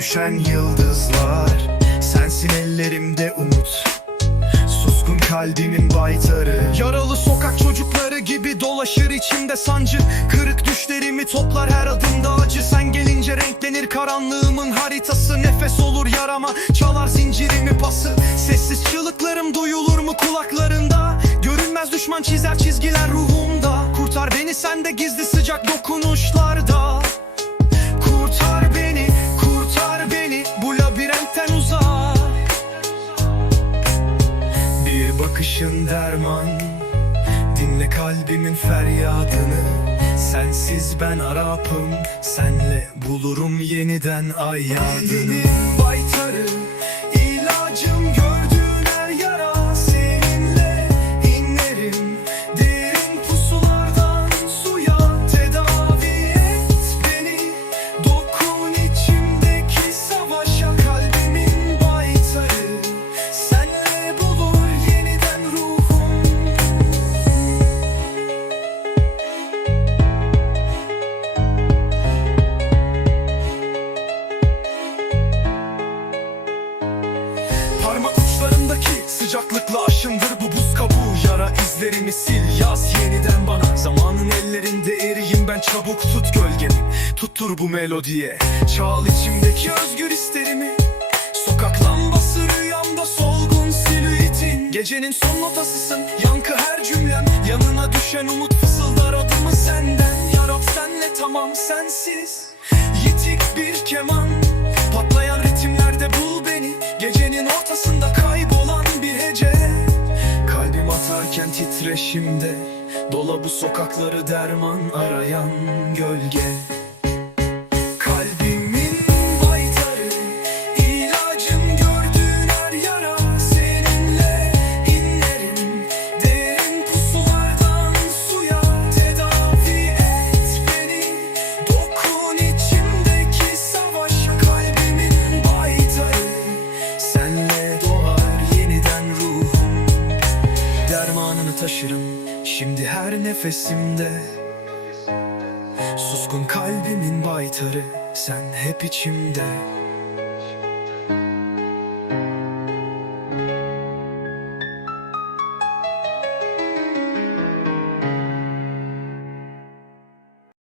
düşen yıldızlar. Sensin ellerimde umut. Suskun kalbimin baytarı. Yaralı sokak çocukları gibi dolaşır içimde sancı. Kırık düşlerimi toplar her adımda acı. Sen gelince renklenir karanlığımın haritası. Nefes olur yarama çalar zincirimi pası. Sessiz çığlıklarım duyulur mu kulaklarında? Görünmez düşman çizer çizgiler ruhumda. Kurtar beni sende gizli sıcak dokunuşlarda bakışın derman. Dinle kalbimin feryadını. Sensiz ben Arap'ım. Senle bulurum yeniden ay yadını Yara izlerimi sil yaz yeniden bana. Zamanın ellerinde eriyim ben çabuk tut gölgemi Tuttur bu melodiye. Çal içimdeki özgür isterimi Sokak lambası rüyamda solgun silüetin. Gecenin son notasısın yankı her cümlem. Yanına düşen umut fısıldar adımı senden. Yarab senle tamam sensiz. Yitik bir keman titreşimde Dola bu sokakları derman arayan gölge taşırım. Şimdi her nefesimde Suskun kalbimin baytarı sen hep içimde